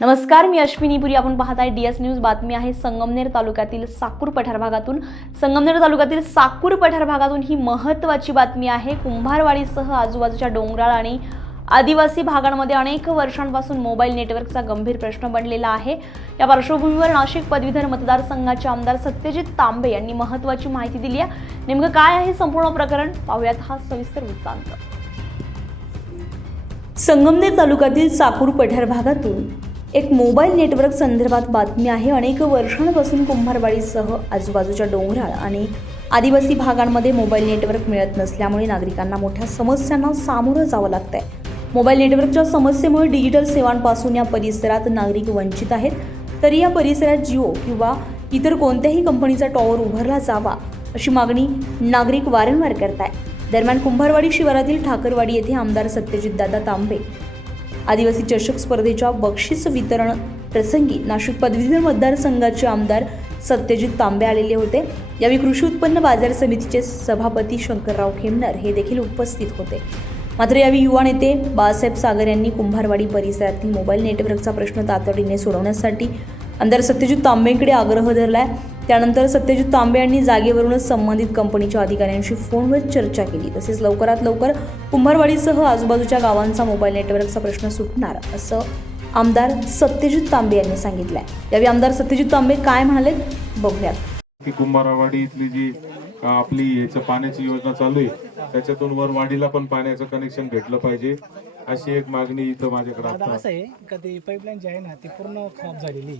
नमस्कार, मी अश्विनी पुरी. आपण पाहताय DS न्यूज. बातमी आहे संगमनेर तालुक्यातील साकूर पठार भागातून. संगमनेर तालुक्यातील साकूर पठार भागातून ही महत्त्वाची बातमी आहे. कुंभारवाडीसह आजूबाजूच्या डोंगराळ आणि आदिवासी भागांमध्ये अनेक वर्षांपासून मोबाईल नेटवर्कचा गंभीर प्रश्न बनलेला आहे. या पार्श्वभूमीवर नाशिक पदवीधर मतदारसंघाचे आमदार सत्यजित तांबे यांनी महत्त्वाची माहिती दिली आहे. नेमकं काय आहे संपूर्ण प्रकरण, पाहूयात हा सविस्तर वृत्तांत. संगमनेर तालुक्यातील साकूर पठार भागातून एक मोबाईल नेटवर्क संदर्भात बातमी आहे. अनेक वर्षांपासून कुंभारवाडीसह आजूबाजूच्या डोंगराळ आणि आदिवासी भागांमध्ये मोबाईल नेटवर्क मिळत नसल्यामुळे नागरिकांना मोठ्या समस्यांना सामोरं जावं लागतंय. मोबाईल नेटवर्कच्या समस्येमुळे डिजिटल सेवांपासून या परिसरात नागरिक वंचित आहेत. तरी या परिसरात जिओ किंवा इतर कोणत्याही कंपनीचा टॉवर उभारला जावा अशी मागणी नागरिक वारंवार करताय. दरम्यान कुंभारवाडी शिवारातील ठाकरवाडी येथे आमदार सत्यजितदादा तांबे आदिवासी चषक स्पर्धेच्या बक्षीस वितरण प्रसंगी नाशिक पदवीधर मतदारसंघाचे आमदार सत्यजित तांबे आलेले होते. यावेळी कृषी उत्पन्न बाजार समितीचे सभापती शंकरराव खेमनर हे देखील उपस्थित होते. मात्र यावेळी युवा नेते बाळासाहेब सागर यांनी कुंभारवाडी परिसरातील मोबाईल नेटवर्कचा प्रश्न तातडीने सोडवण्यासाठी आमदार सत्यजित तांबेंकडे आग्रह धरलाय. त्यानंतर सत्यजित तांबे यांनी जागेवरूनच संबंधित कंपनीच्या अधिकाऱ्यांशी फोनवर चर्चा केली. तसेच लवकरात लवकर कुंभारवाडीसह आजूबाजूच्या गावांचा मोबाईल नेटवर्कचा प्रश्न सुटणार असं आमदार सत्यजित तांबे यांनी सांगितलंय. यावेळी आमदार सत्यजित तांबे काय म्हणाले बघूयात. की कुंभारवाडी इथली जी आपली याचं पाण्याची योजना चालू आहे त्याच्यातून वर वाडीला पण पाण्याचं कनेक्शन भेटलं पाहिजे अशी एक मागणी इथं माझ्याकडे आता असं आहे का ती पाईपलाईन जी आहे ना ती पूर्ण खराब झालेली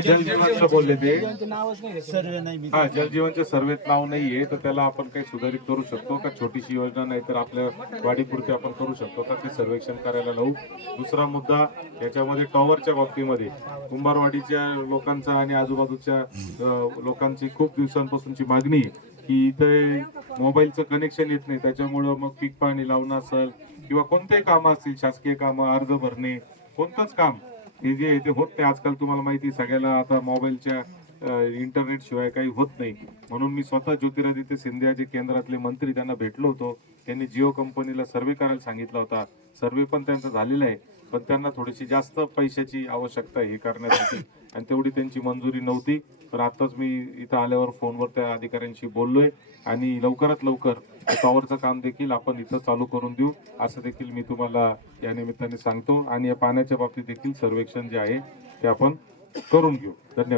जलजीवनचं बोलले ते नावच नाही सर्वे नाही. हा जलजीवनच्या सर्वेत नाव नाहीये तर त्याला आपण काही सुधारित करू शकतो का? छोटीशी योजना नाही तर आपल्या वाडीपुरती आपण करू शकतो का? ते सर्वेक्षण करायला लावू. दुसरा मुद्दा याच्यामध्ये टॉवरच्या बाबतीमध्ये कुंभारवाडीच्या लोकांचा आणि आजूबाजूच्या लोकांची खूप दिवसांपासूनची मागणी की इथे मोबाईलचं कनेक्शन येत नाही. त्याच्यामुळं मग पीक पाणी लावणं असेल किंवा कोणतेही काम असतील, शासकीय कामं, अर्ज भरणे, कोणतंच काम हे जे आहे ते होत नाही. आजकाल तुम्हाला माहिती सगळ्याला आता मोबाईलच्या इंटरनेट शिवाय काही होत नाही. म्हणून मी स्वतः ज्योतिरादित्य सिंधिया जे केंद्रातले मंत्री त्यांना भेटलो होतो. त्यांनी जिओ कंपनीला सर्वे करायला सांगितला होता. सर्वे पण त्यांचा झालेला आहे, पण त्यांना थोडीशी जास्त पैशाची आवश्यकता आहे हे करण्यासाठी आणि तेवढी त्यांची मंजुरी नव्हती. तर आताच मी इथं आल्यावर फोनवर त्या अधिकाऱ्यांशी बोललोय आणि लवकरात लवकर टॉवरचं काम देखील आपण इथं चालू करून देऊ असं देखील मी तुम्हाला या निमित्ताने सांगतो. आणि या पाण्याच्या बाबतीत देखील सर्वेक्षण जे आहे ते आपण करून घेऊ. धन्यवाद.